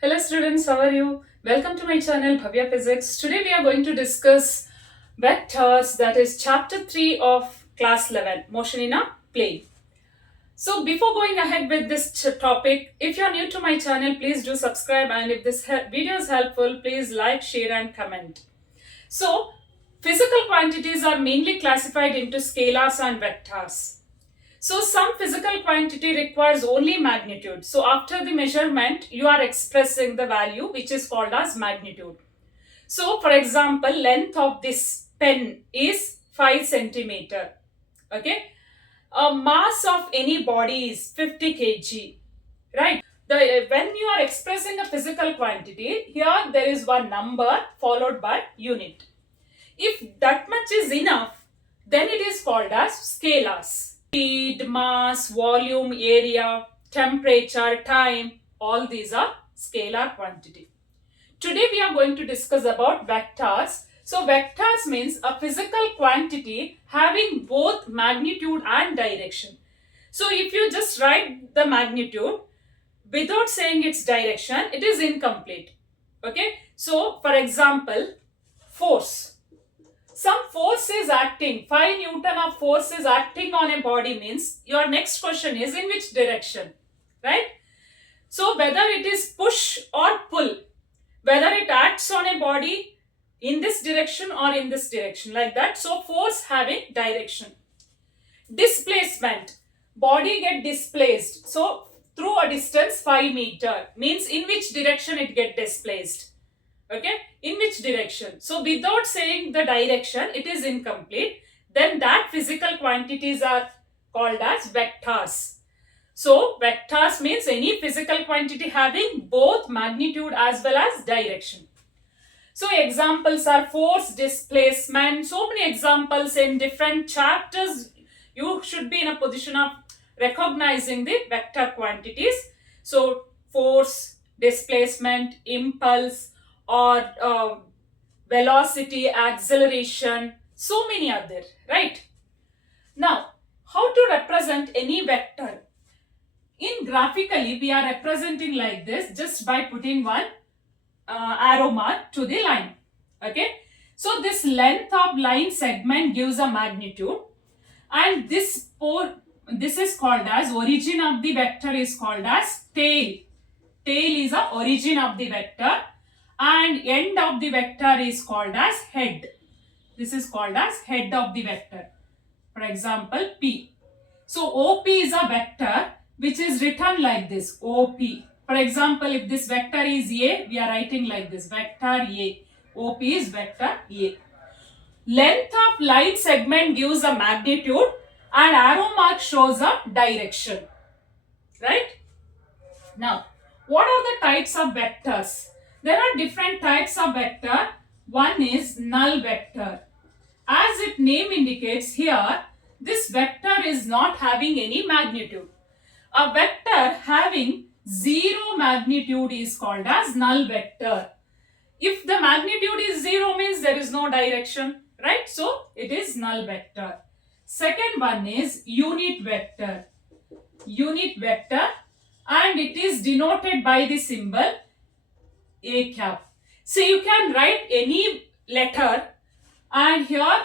Hello students, how are you? Welcome to my channel Bhavya Physics. Today we are going to discuss vectors, that is chapter 3 of class 11, motion in a plane. So before going ahead with this topic, if you are new to my channel, please do subscribe, and if this video is helpful, please like, share and comment. So physical quantities are mainly classified into scalars and vectors. So some physical quantity requires only magnitude. So after the measurement, you are expressing the value which is called as magnitude. So for example, length of this pen is 5 centimeter. Okay. A mass of any body is 50 kg. Right. When you are expressing a physical quantity, here there is one number followed by unit. If that much is enough, then it is called as scalars. Speed, mass, volume, area, temperature, time, all these are scalar quantity. Today we are going to discuss about vectors. So vectors means a physical quantity having both magnitude and direction. So if you just write the magnitude without saying its direction, it is incomplete. Okay. So for example, force. Some force is acting, 5 Newton of force is acting on a body means your next question is in which direction, right? So whether it is push or pull, whether it acts on a body in this direction or in this direction, like that. So force having direction. Displacement, body get displaced. So through a distance 5 meter means in which direction it get displaced. Okay, in which direction? So without saying the direction, it is incomplete. Then that physical quantities are called as vectors. So vectors means any physical quantity having both magnitude as well as direction. So examples are force, displacement, so many examples in different chapters. You should be in a position of recognizing the vector quantities. So force, displacement, impulse, or velocity, acceleration, so many are there, right? Now, how to represent any vector? In graphically, we are representing like this just by putting one arrow mark to the line. Okay. So this length of line segment gives a magnitude, and this is called as origin of the vector is called as tail. Tail is the origin of the vector, and end of the vector is called as head. This is called as head of the vector. For example, P. So OP is a vector which is written like this, OP. For example, if this vector is A, we are writing like this, vector A. OP is vector A. Length of line segment gives a magnitude, and arrow mark shows a direction. Right? Now, what are the types of vectors? There are different types of vector. One is null vector. As its name indicates here, this vector is not having any magnitude. A vector having zero magnitude is called as null vector. If the magnitude is zero means there is no direction, right? So it is null vector. Second one is unit vector. Unit vector, and it is denoted by the symbol A cap. So you can write any letter, and here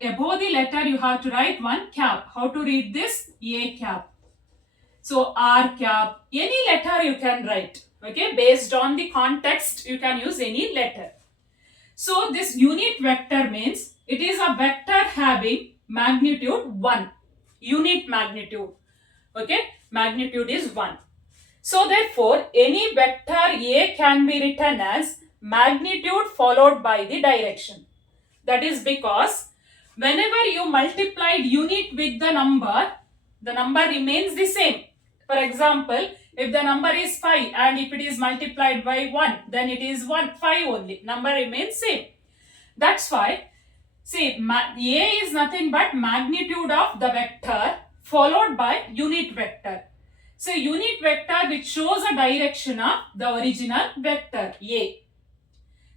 above the letter you have to write one cap. How to read this? A cap. So R cap, any letter you can write. Okay, based on the context you can use any letter. So this unit vector means it is a vector having magnitude 1. Unit magnitude. Okay, magnitude is 1. So therefore, any vector A can be written as magnitude followed by the direction. That is because whenever you multiplied unit with the number remains the same. For example, if the number is 5 and if it is multiplied by 1, then it is 5 only. Number remains same. That's why, see, A is nothing but magnitude of the vector followed by unit vector. So unit vector which shows a direction of the original vector A.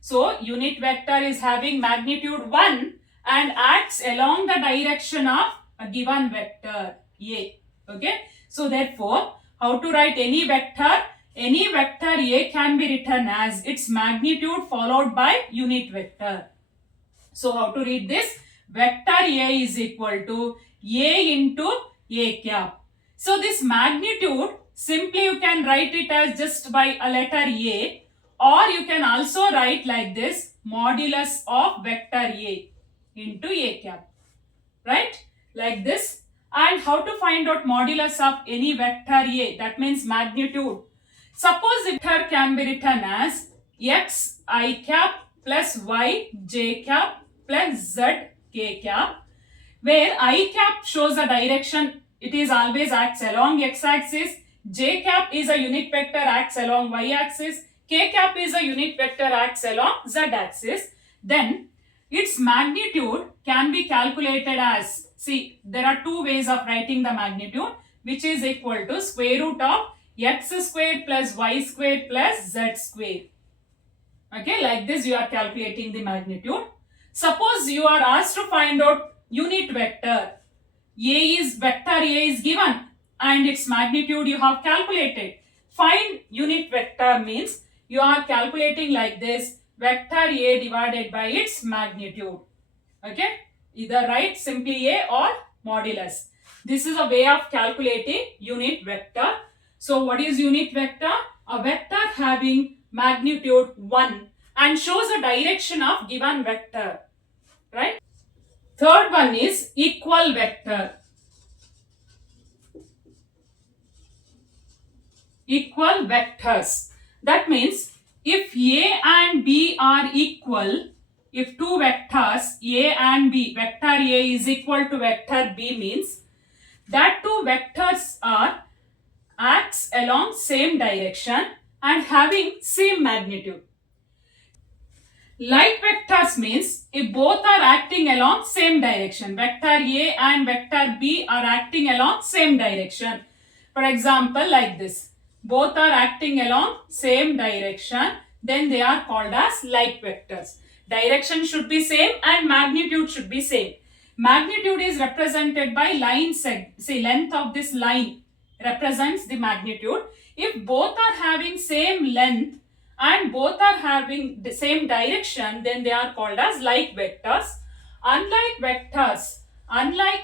So unit vector is having magnitude 1 and acts along the direction of a given vector A. Okay. So therefore, how to write any vector? any vector A can be written as its magnitude followed by unit vector. So how to read this? Vector A is equal to A into A cap. So this magnitude, simply you can write it as just by a letter A, or you can also write like this, modulus of vector A into A cap, right? Like this. And how to find out modulus of any vector A, that means magnitude. Suppose vector can be written as x I cap plus y j cap plus z k cap, where I cap shows a direction, it is always acts along x axis, j cap is a unit vector acts along y axis, k cap is a unit vector acts along z axis. Then its magnitude can be calculated as, see, there are two ways of writing the magnitude, which is equal to square root of x square plus y square plus z square. Okay, like this you are calculating the magnitude. Suppose you are asked to find out unit vector. Vector A is given and its magnitude you have calculated. Find unit vector means you are calculating like this, vector A divided by its magnitude. Okay, either write simply A or modulus. This is a way of calculating unit vector. So what is unit vector? A vector having magnitude 1 and shows a direction of given vector, right? Third one is equal vector. Equal vectors. That means if A and B are equal, if two vectors A and B, vector A is equal to vector B, means that two vectors are acts along same direction and having same magnitude. Like vectors means if both are acting along same direction, vector A and vector B are acting along same direction. For example, like this, both are acting along same direction, then they are called as like vectors. Direction should be same and magnitude should be same. Magnitude is represented by line seg. See, length of this line represents the magnitude. If both are having same length and both are having the same direction, then they are called as like vectors. Unlike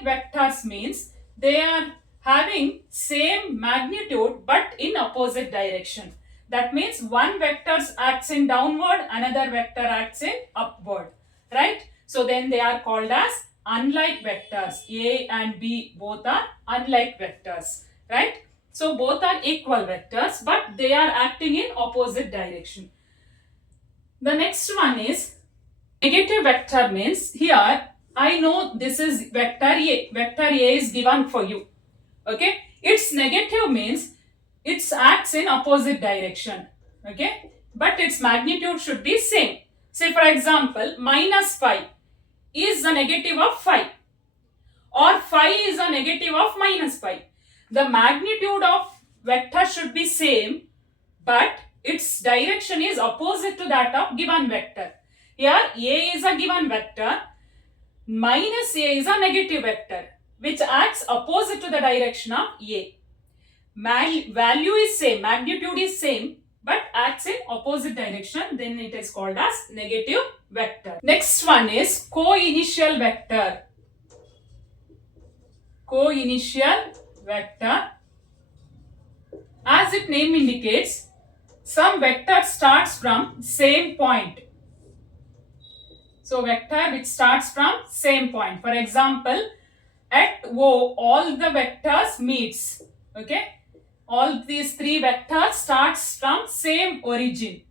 vectors means they are having same magnitude but in opposite direction. That means one vector acts in downward, another vector acts in upward, right? So then they are called as unlike vectors. A and B both are unlike vectors, right? So both are equal vectors but they are acting in opposite direction. The next one is negative vector. Means here I know this is vector A. Vector A is given for you. Okay, its negative means it acts in opposite direction. Okay, but its magnitude should be same. Say for example, minus 5 is the negative of 5 or 5 is a negative of minus 5. The magnitude of vector should be same but its direction is opposite to that of given vector. Here A is a given vector, minus A is a negative vector which acts opposite to the direction of A. Value is same, magnitude is same but acts in opposite direction, then it is called as negative vector. Next one is co-initial vector. Co-initial vector. As its name indicates, some vector starts from same point. So vector which starts from same point. For example, at O all the vectors meets. Okay, all these three vectors starts from same origin.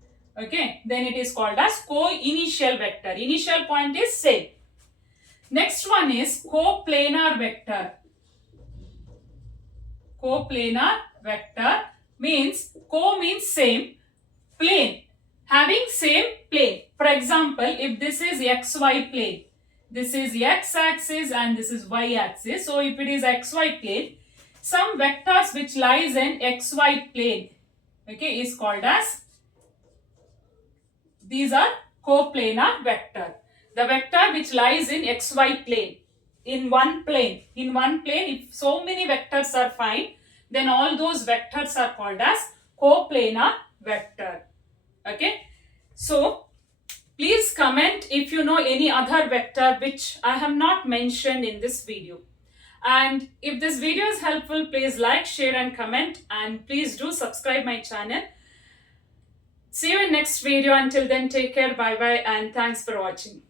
Okay, then it is called as co-initial vector. Initial point is same. Next one is coplanar vector. Coplanar vector means co means same, plane having same plane. For example, if this is xy plane, this is x axis and this is y axis. So if it is xy plane, some vectors which lies in xy plane, okay, is called as, these are coplanar vector. The vector which lies in xy plane, in one plane, if so many vectors are found, then all those vectors are called as coplanar vector. Okay, so please comment if you know any other vector which I have not mentioned in this video. And if this video is helpful, please like, share and comment, and please do subscribe my channel. See you in next video. Until then, take care, bye bye, and thanks for watching.